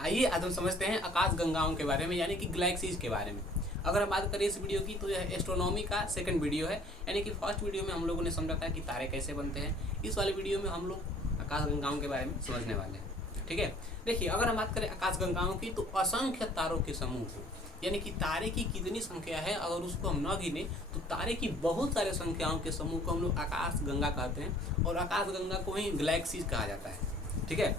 आइए आज हम समझते हैं आकाश गंगाओं के बारे में, यानी कि गैलेक्सीज के बारे में। अगर हम बात करें इस वीडियो की तो यह एस्ट्रोनॉमी का सेकंड वीडियो है, यानी कि फर्स्ट वीडियो में हम लोगों ने समझा था कि तारे कैसे बनते हैं। इस वाले वीडियो में हम लोग आकाश गंगाओं के बारे में समझने वाले हैं। ठीक है, देखिए अगर हम बात करें आकाश गंगाओं की तो असंख्य तारों के समूह को, यानी कि तारे की कितनी संख्या है अगर उसको हम न गिने तो तारे की बहुत सारे संख्याओं के समूह को हम लोग आकाश गंगा कहते हैं, और आकाश गंगा को ही गैलेक्सीज कहा जाता है। ठीक है,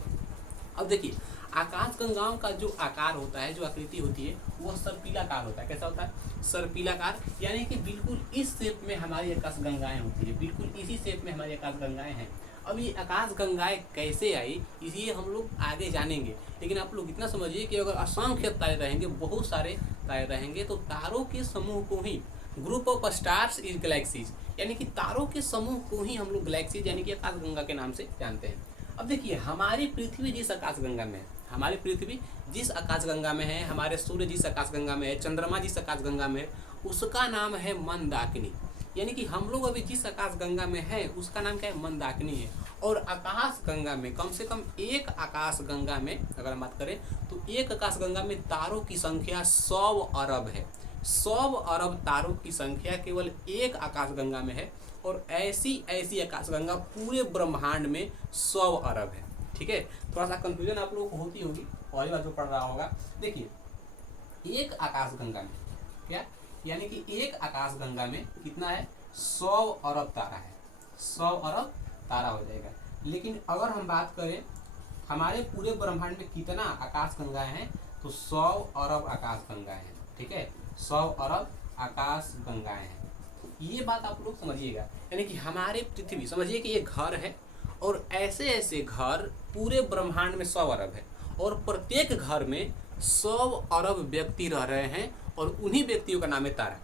अब देखिए आकाश गंगाओं का जो आकार होता है, जो आकृति होती है, वह सर्पिलाकार होता है। कैसा होता है? सर्पिलाकार, यानी कि बिल्कुल इस शेप में हमारी आकाश गंगाएं होती है, बिल्कुल इसी शेप में हमारी आकाश गंगाएं हैं। अब ये आकाश गंगाएं कैसे आई इसे हम लोग आगे जानेंगे, लेकिन आप लोग इतना समझिए कि अगर असंख्य तारे रहेंगे, बहुत सारे तारे रहेंगे, तो तारों के समूह को ही group of stars is galaxies, यानी कि तारों के समूह को ही हम लोग गैलेक्सीज यानी कि आकाश गंगा के नाम से जानते हैं। अब देखिए हमारी पृथ्वी जिस आकाश गंगा में है, हमारी पृथ्वी जिस आकाश गंगा में है, हमारे सूर्य जिस आकाश गंगा में है, चंद्रमा जिस आकाश गंगा में है, उसका नाम है मंदाकिनी। यानी कि हम लोग अभी जिस आकाश गंगा में है उसका नाम क्या है? मंदाकिनी है। और आकाश गंगा में कम से कम एक आकाश गंगा में अगर हम बात करें तो एक आकाश गंगा में तारों की संख्या 100 अरब है। 100 अरब तारों की संख्या केवल एक आकाश गंगा में है, और ऐसी ऐसी आकाशगंगा पूरे ब्रह्मांड में 100 अरब है। ठीक है, थोड़ा सा कंफ्यूजन आप लोगों को होती होगी, पहली बार जो पढ़ रहा होगा। देखिए एक आकाशगंगा में क्या, यानी कि एक आकाशगंगा में कितना है? 100 अरब तारा है। 100 अरब तारा हो जाएगा। लेकिन अगर हम बात करें हमारे पूरे ब्रह्मांड में कितना आकाशगंगाएं हैं, तो 100 अरब आकाशगंगाएं हैं। ठीक है, 100 अरब आकाशगंगाएं हैं। ये बात आप लोग समझिएगा, यानी कि हमारे पृथ्वी समझिए कि ये घर है, और ऐसे ऐसे घर पूरे ब्रह्मांड में 100 अरब है, और प्रत्येक घर में 100 अरब व्यक्ति रह रहे हैं, और उन्हीं व्यक्तियों का नाम है तारा।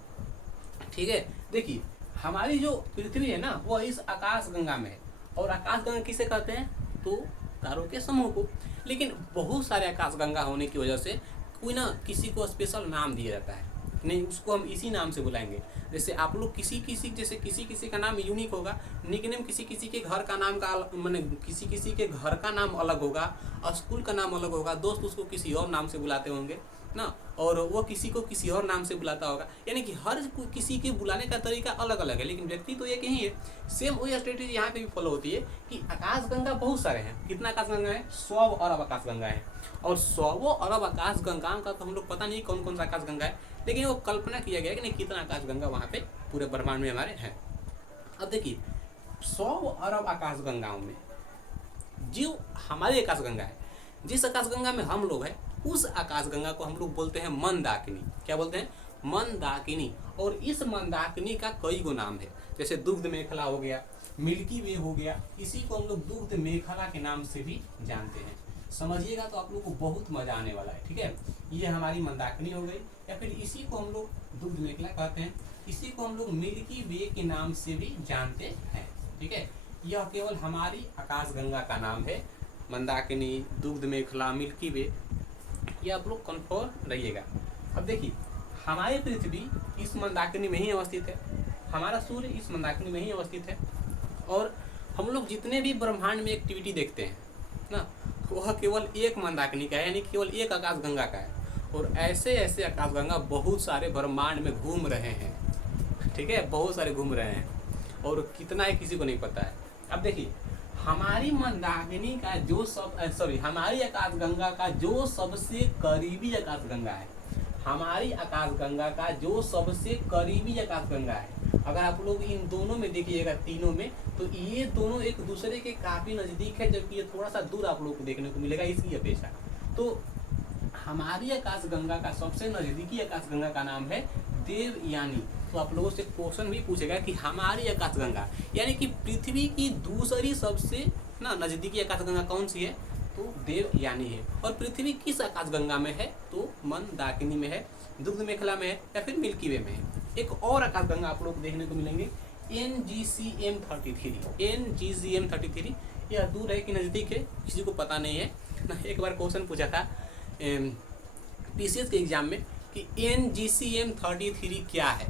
ठीक है, देखिए हमारी जो पृथ्वी है ना वो इस आकाश गंगा में है, और आकाश गंगा किसे कहते हैं? तो तारों के समूह को। लेकिन बहुत सारे आकाश गंगा होने की वजह से कोई ना किसी को स्पेशल नाम दिया जाता है, नहीं उसको हम इसी नाम से बुलाएंगे। जैसे आप लोग किसी किसी का नाम यूनिक होगा, निकनेम किसी किसी के घर का नाम का माने किसी किसी के घर का नाम अलग होगा, स्कूल का नाम अलग होगा, दोस्त उसको किसी और नाम से बुलाते होंगे ना, और वो किसी को किसी और नाम से बुलाता होगा। यानी कि हर किसी के बुलाने का तरीका अलग अलग है, लेकिन व्यक्ति तो एक ही है। सेम वही स्ट्रेटेजी यहाँ पे भी फॉलो होती है कि आकाशगंगा बहुत सारे हैं। कितना आकाशगंगा है? 100 अरब आकाशगंगा है, और 100 अरब आकाशगंगाओं का तो हम लोग पता नहीं कौन कौन सा आकाशगंगा है, लेकिन वो कल्पना किया गया कि नहीं कितना आकाशगंगा वहाँ पे पूरे ब्रह्मांड में हमारे हैं। अब देखिए 100 अरब आकाशगंगाओं में जो हमारी आकाशगंगा है, जिस आकाशगंगा में हम लोग हैं, उस आकाशगंगा को हम लोग बोलते हैं मंदाकिनी। क्या बोलते हैं? मंदाकिनी। और इस मंदाकिनी का कई गो नाम है, जैसे दुग्ध मेखला हो गया, मिल्की वे हो गया, इसी को हम लोग दुग्ध मेखला के नाम से भी जानते हैं। समझिएगा तो आप लोग को बहुत मजा आने वाला है। ठीक है, ये हमारी मंदाकिनी हो गई, या फिर इसी को हम लोग दुग्ध मेखला कहते हैं, इसी को हम लोग मिल्की वे के नाम से भी जानते हैं। ठीक है, यह केवल हमारी आकाशगंगा का नाम है, मंदाकिनी, दुग्ध मेखला, मिल्की वे, ये आप लोग कन्फर्म रहिएगा। अब देखिए हमारी पृथ्वी इस मंदाकिनी में ही अवस्थित है, हमारा सूर्य इस मंदाकिनी में ही अवस्थित है, और हम लोग जितने भी ब्रह्मांड में एक्टिविटी देखते हैं ना, वह केवल एक मंदाकिनी का है, यानी केवल एक आकाशगंगा का है। और ऐसे ऐसे आकाशगंगा बहुत सारे ब्रह्मांड में घूम रहे हैं। ठीक है, बहुत सारे घूम रहे हैं, और कितना है किसी को नहीं पता है। अब देखिए हमारी मंदाकिनी का जो हमारी आकाशगंगा का जो सबसे करीबी आकाशगंगा है, हमारी आकाशगंगा का जो सबसे करीबी आकाशगंगा है, अगर आप लोग इन दोनों में देखिएगा, तीनों में, तो ये दोनों एक दूसरे के काफी नजदीक है, जबकि ये थोड़ा सा दूर आप लोग को देखने को मिलेगा इसकी अपेक्षा। तो हमारी आकाशगंगा का सबसे नजदीकी आकाशगंगा का नाम है देवयानी। तो आप लोगों से क्वेश्चन भी पूछेगा कि हमारी आकाशगंगा यानी कि पृथ्वी की दूसरी सबसे ना नजदीकी आकाशगंगा कौन सी है? तो देवयानी है। और पृथ्वी किस आकाशगंगा में है? तो मंदाकिनी में है, दुग्ध मेखला में है, या फिर मिल्की वे में है। एक और आकाशगंगा आप लोग को देखने को मिलेंगे NGCM33। NGCM33 यह दूर है कि नज़दीक है किसी को पता नहीं है ना। एक बार क्वेश्चन पूछा था PCS के एग्जाम में कि NGCM33 क्या है?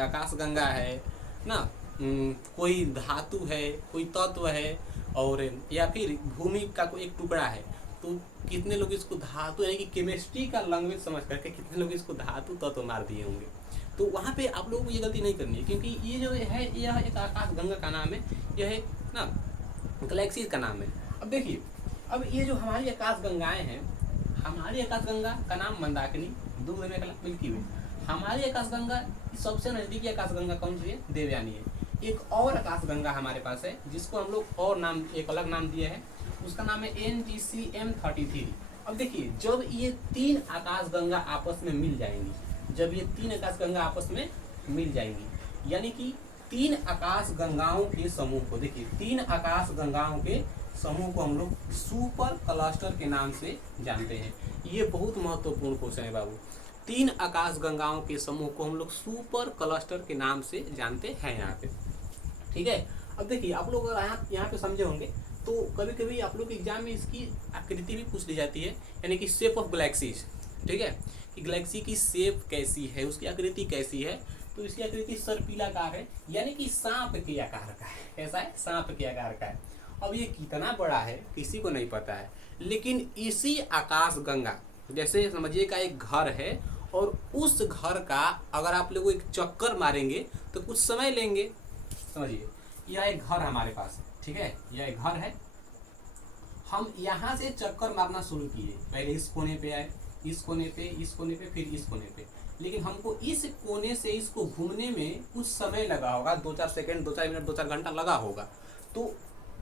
आकाशगंगा है ना, कोई धातु है, कोई तत्व है, और या फिर भूमि का कोई एक टुकड़ा है, तो कितने लोग इसको धातु यानी कि केमिस्ट्री का लैंग्वेज समझ करके कितने लोग इसको धातु तत्व मार दिए होंगे। तो वहाँ पे आप लोगों को ये गलती नहीं करनी है, क्योंकि ये जो है यह एक आकाश गंगा का नाम है, यह है ना गैलेक्सी का नाम है। अब देखिए, अब ये जो हमारी आकाश गंगाएं हैं, हमारी आकाश गंगा का नाम मंदाकिनी, दूर में मिल्की वे। हमारी आकाश गंगा सबसे नजदीकी आकाश गंगा कौन सी है? देवयानी है। एक और आकाश गंगा हमारे पास है जिसको हम लोग और नाम, एक अलग नाम दिया है, उसका नाम है NGCM33। अब देखिए, जब ये तीन आकाश गंगा आपस में मिल जाएंगी, जब ये तीन आकाश गंगा आपस में मिल जाएंगी, यानी कि तीन आकाश गंगाओं के समूह को, देखिए तीन आकाश गंगाओं के समूह को हम लोग सुपर क्लस्टर के नाम से जानते हैं। ये बहुत महत्वपूर्ण क्वेश्चन है बाबू। तीन आकाश गंगाओं के समूह को हम लोग सुपर क्लस्टर के नाम से जानते हैं यहाँ पे, ठीक है। अब देखिए, आप लोग अगर यहाँ पे समझे होंगे तो कभी कभी आप लोग एग्जाम में इसकी आकृति भी पूछ ली जाती है, यानी कि शेप ऑफ गैलेक्सीज, ठीक है, कि गैलेक्सी की शेप कैसी है, उसकी आकृति कैसी है। तो इसकी आकृति सर्पिलाकार है, यानी कि सांप के आकार का है। कैसा है? सांप के आकार का है। अब ये कितना बड़ा है किसी को नहीं पता है, लेकिन इसी आकाश गंगा, जैसे समझिए का एक घर है, और उस घर का अगर आप लोग एक चक्कर मारेंगे तो कुछ समय लेंगे। समझिए, यह एक घर हमारे पास है, ठीक है, यह एक घर है। हम यहाँ से चक्कर मारना शुरू किए, पहले इस कोने पे आए, इस कोने पे, इस कोने पे, फिर इस कोने पे, लेकिन हमको इस कोने से इसको घूमने में कुछ समय लगा होगा, 2-4 सेकंड, 2-4 मिनट, 2-4 घंटा लगा होगा। तो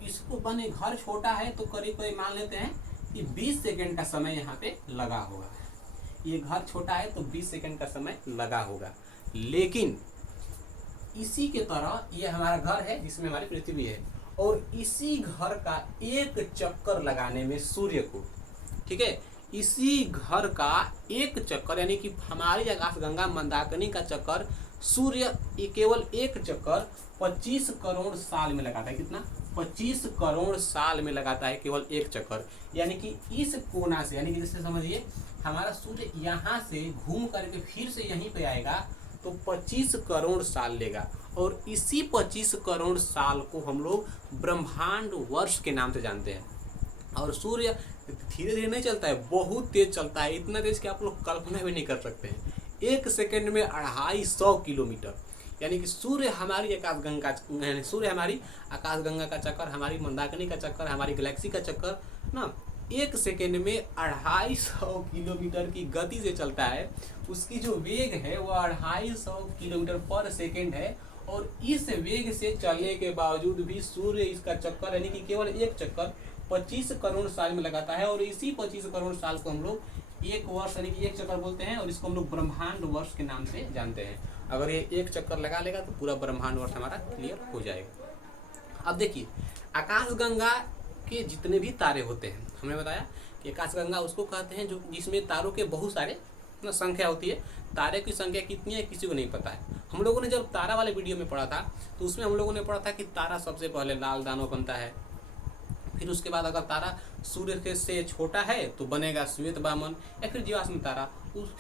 इसको बने, घर छोटा है तो करीब करीब मान लेते हैं कि 20 सेकंड का समय यहाँ पे लगा होगा। ये घर छोटा है तो 20 सेकंड का समय लगा होगा, लेकिन इसी के तरह ये हमारा घर है जिसमें हमारी पृथ्वी है, और इसी घर का एक चक्कर लगाने में सूर्य को, ठीक है, इसी घर का एक चक्कर, यानी कि हमारी आकाश गंगा मंदाकिनी का चक्कर सूर्य केवल एक चक्कर 25 करोड़ साल में लगाता है। कितना? 25 करोड़ साल में लगाता है केवल एक चक्कर। यानी कि इस कोना से, यानी कि जैसे समझिए हमारा सूर्य यहाँ से घूम करके फिर से यहीं पे आएगा तो 25 करोड़ साल लेगा, और इसी 25 करोड़ साल को हम लोग ब्रह्मांड वर्ष के नाम से जानते हैं। और सूर्य धीरे धीरे नहीं चलता है, बहुत तेज चलता है, इतना तेज कि आप लोग कल्पना भी नहीं कर सकते हैं। एक सेकंड में 250 किलोमीटर, यानी कि सूर्य हमारी आकाश गंगा का चक्कर, हमारी मंदाकिनी का चक्कर, हमारी गैलेक्सी का चक्कर ना एक सेकेंड में 250 किलोमीटर की गति से चलता है। उसकी जो वेग है वो 250 किलोमीटर पर सेकेंड है, और इस वेग से चलने के बावजूद भी सूर्य इसका चक्कर, यानी कि केवल एक चक्कर 25 करोड़ साल में लगाता है। और इसी 25 करोड़ साल को हम लोग एक वर्ष, यानी कि एक चक्कर बोलते हैं, और इसको हम लोग ब्रह्मांड वर्ष के नाम से जानते हैं। अगर ये एक चक्कर लगा लेगा तो पूरा ब्रह्मांड वर्ष हमारा क्लियर हो जाएगा। अब देखिए, आकाश गंगा के जितने भी तारे होते हैं, हमने बताया कि आकाश गंगा उसको कहते हैं जो जिसमें तारों के बहुत सारे संख्या होती है। तारे की संख्या कितनी है किसी को नहीं पता है। हम लोगों ने जब तारा वाले वीडियो में पढ़ा था तो उसमें हम लोगों ने पढ़ा था कि तारा सबसे पहले लाल दानव बनता है, फिर उसके बाद अगर तारा सूर्य से छोटा है तो बनेगा श्वेत बामन, या फिर जीवाश्म तारा,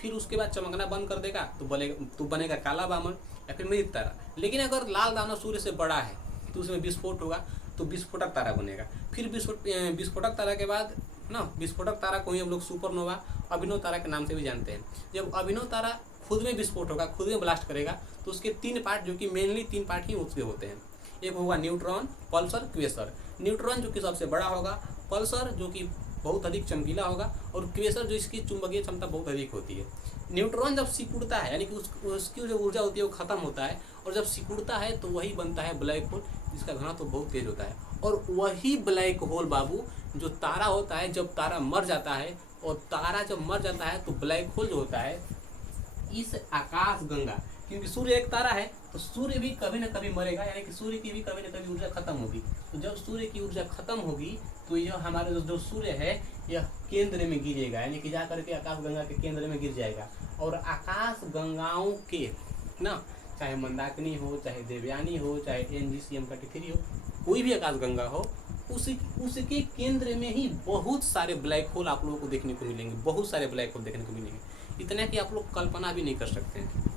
फिर उसके बाद चमकना बंद कर देगा तो बनेगा काला बामन, या फिर मृत तारा। लेकिन अगर लाल दानव सूर्य से बड़ा है तो उसमें विस्फोट होगा तो विस्फोटक तारा बनेगा। फिर विस्फोटक तारा के बाद ना, विस्फोटक तारा को ही हम लोग सुपरनोवा, अभिनव तारा के नाम से भी जानते हैं। जब अभिनव तारा खुद में विस्फोट होगा, खुद में ब्लास्ट करेगा, तो उसके 3 पार्ट, जो कि मेनली 3 पार्ट ही उसके होते हैं। एक होगा न्यूट्रॉन, पल्सर, क्वेसर। न्यूट्रॉन जो कि सबसे बड़ा होगा, पल्सर जो कि बहुत अधिक चमकीला होगा, और क्वेसर जो इसकी चुंबकीय क्षमता बहुत अधिक होती है। न्यूट्रॉन जब सिकुड़ता है, यानी कि उसकी जो ऊर्जा होती है वो खत्म होता है, और जब सिकुड़ता है तो वही बनता है ब्लैक होल, जिसका घनत्व तो बहुत तेज होता है। और वही ब्लैक होल बाबू जो तारा होता है, जब तारा मर जाता है, और तारा जब मर जाता है तो ब्लैक होल जो होता है इस आकाश गंगा, क्योंकि सूर्य एक तारा है तो सूर्य भी कभी न कभी मरेगा, यानी कि सूर्य की भी कभी न कभी ऊर्जा खत्म होगी। तो जब सूर्य की ऊर्जा खत्म होगी तो यह हमारा जो सूर्य है यह केंद्र में गिरेगा, यानी कि जा करके आकाश गंगा के केंद्र में गिर जाएगा। और आकाश गंगाओं के ना, चाहे मंदाकिनी हो, चाहे देवयानी हो, चाहे NGCM33 हो, कोई भी आकाश गंगा हो, उसके केंद्र में ही बहुत सारे ब्लैक होल आप लोगों को देखने को मिलेंगे, बहुत सारे ब्लैक होल देखने को मिलेंगे, इतना कि आप लोग कल्पना भी नहीं कर सकते हैं।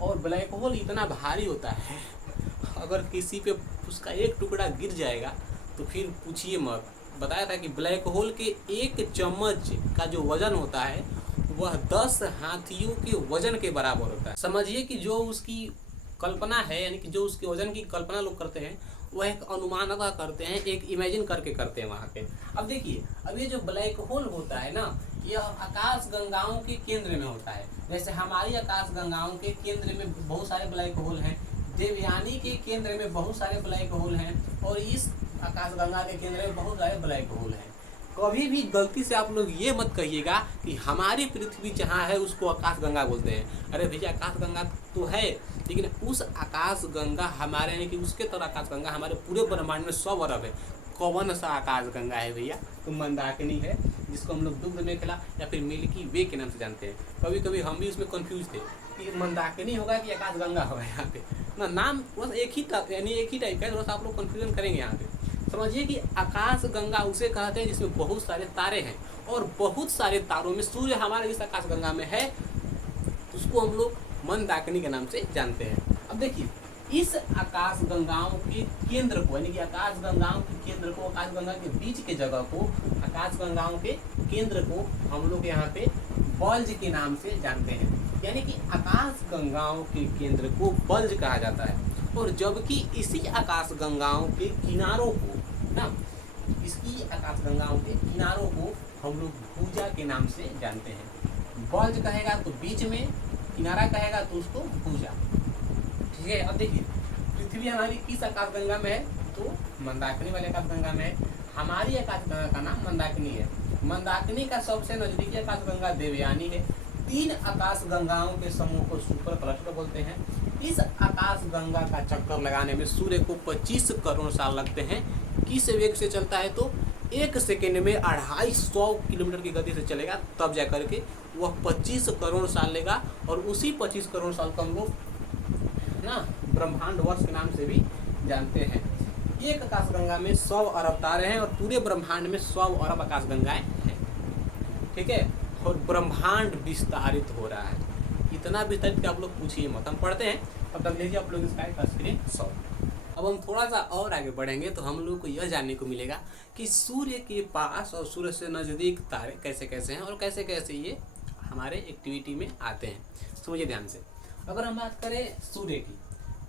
और ब्लैक होल इतना भारी होता है, अगर किसी पे उसका एक टुकड़ा गिर जाएगा तो फिर पूछिए मत, बताया था कि ब्लैक होल के एक चम्मच का जो वजन होता है वह 10 हाथियों के वजन के बराबर होता है। समझिए कि जो उसकी कल्पना है, यानी कि जो उसके वजन की कल्पना लोग करते हैं वह एक अनुमानता करते हैं, एक इमेजिन करके करते हैं वहाँ पे। अब देखिए, अब ये जो ब्लैक होल होता है ना, यह आकाश गंगाओं के केंद्र में होता है। जैसे हमारी आकाश गंगाओं के केंद्र में बहुत सारे ब्लैक होल हैं, देवयानी के केंद्र में बहुत सारे ब्लैक होल हैं, और इस आकाश गंगा के केंद्र में बहुत सारे ब्लैक होल हैं। कभी भी गलती से आप लोग ये मत कहिएगा कि हमारी पृथ्वी जहाँ है उसको आकाश गंगा बोलते हैं। अरे भैया, आकाश गंगा तो है, लेकिन उस आकाश गंगा हमारे, यानी कि उसके तरह आकाश गंगा हमारे पूरे ब्रह्मांड में 100 अरब है। कौन सा आकाश गंगा है भैया? तो मंदाकिनी है, जिसको हम लोग दुग्ध मेखला या फिर मिल्की वे के नाम से जानते हैं। कभी कभी हम भी उसमें कंफ्यूज थे कि मंदाकिनी होगा कि आकाश गंगा होगा। यहाँ पे ना नाम बस एक ही यानी एक ही टाइप का है, थोड़ा सा आप लोग कन्फ्यूजन करेंगे यहाँ पे। समझिए कि आकाश गंगा उसे कहते हैं जिसमें बहुत सारे तारे हैं, और बहुत सारे तारों में सूर्य हमारे जिस आकाश गंगा में है उसको हम लोग मंदाकिनी के नाम से जानते हैं। अब देखिए, इस आकाश गंगाओं के केंद्र को, यानी कि आकाश गंगाओं के केंद्र को, आकाश गंगा के बीच के जगह को, आकाश गंगाओं के केंद्र को हम लोग यहाँ पे बल्ज के नाम से जानते हैं। यानी कि आकाश गंगाओं के केंद्र को बल्ज कहा जाता है, और जबकि इसी आकाश गंगाओं के किनारों को ना, इसकी आकाश गंगाओं के किनारों को हम लोग भुजा के नाम से जानते हैं। बल्ज कहेगा तो बीच में, किनारा कहेगा तो उसको भुजा। ठीक है। अब देखिए, पृथ्वी हमारी किस आकाश गंगा में है? तो मंदाकिनी वाले आकाश गंगा में है। हमारी आकाश गंगा का नाम मंदाकिनी है। मंदाकिनी का सबसे नजदीकी आकाश गंगा देवयानी है। 3 आकाश गंगाओं के समूह को सुपर क्लस्टर बोलते हैं। इस आकाश गंगा का चक्कर लगाने में सूर्य को 25 करोड़ साल लगते हैं। किस वेग से चलता है? तो 1 सेकेंड में 250 किलोमीटर की गति से चलेगा, तब जाकर के वह 25 करोड़ साल लेगा। और उसी 25 करोड़ साल को हम लोग ना ब्रह्मांड वर्ष के नाम से भी जानते हैं। एक आकाश गंगा में 100 अरब तारे हैं, और पूरे ब्रह्मांड में 100 अरब आकाश गंगाएं हैं। ठीक है। और ब्रह्मांड विस्तारित हो रहा है। इतना विस्तारित आप लोग पूछिए मत, हम पढ़ते हैं। तब तक लीजिए आप लोग इसका एक स्क्रीन शॉट। अब हम थोड़ा सा और आगे बढ़ेंगे तो हम लोग को यह जानने को मिलेगा कि सूर्य के पास और सूर्य से नज़दीक तारे कैसे कैसे हैं, और कैसे कैसे ये हमारे एक्टिविटी में आते हैं। समझिए ध्यान से। अगर हम बात करें सूर्य की,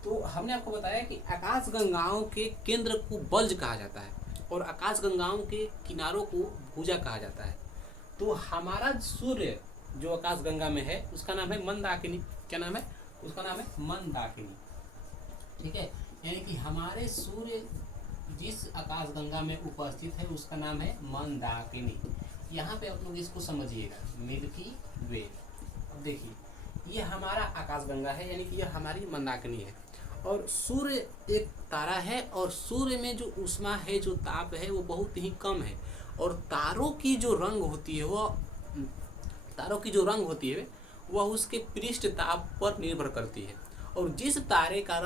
तो हमने आपको बताया कि आकाश गंगाओं के केंद्र को बल्ज कहा जाता है, और आकाश गंगाओं के किनारों को भुजा कहा जाता है। तो हमारा सूर्य जो आकाश गंगा में है उसका नाम है मंदाकिनी। क्या नाम है? उसका नाम है मंदाकिनी। ठीक है। यानी कि हमारे सूर्य जिस आकाश गंगा में उपस्थित है उसका नाम है मंदाकिनी। यहाँ पे आप लोग इसको समझिएगा, मिल्की वे। अब देखिए, ये हमारा आकाश गंगा है, यानी कि यह हमारी मंदाकिनी है। और सूर्य एक तारा है, और सूर्य में जो ऊष्मा है, जो ताप है, वो बहुत ही कम है। और तारों की जो रंग होती है वह उसके पृष्ठ ताप पर निर्भर करती है। और जिस तारे का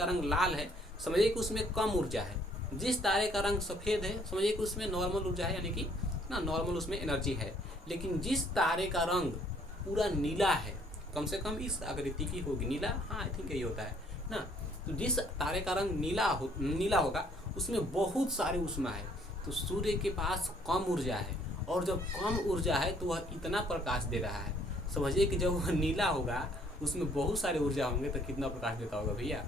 रंग लाल है, समझिए कि उसमें कम ऊर्जा है। जिस तारे का रंग सफ़ेद है, समझिए कि उसमें नॉर्मल ऊर्जा है, यानी कि ना नॉर्मल उसमें एनर्जी है। लेकिन जिस तारे का रंग पूरा नीला है, कम से कम इस आकृति की होगी नीला, हाँ आई थिंक यही होता है ना। तो जिस तारे का रंग नीला होगा उसमें बहुत सारी ऊष्मा है। तो सूर्य के पास कम ऊर्जा है, और जब कम ऊर्जा है तो वह इतना प्रकाश दे रहा है। समझिए कि जब वह नीला होगा उसमें बहुत सारे ऊर्जा होंगे तो कितना प्रकाश देता होगा भैया।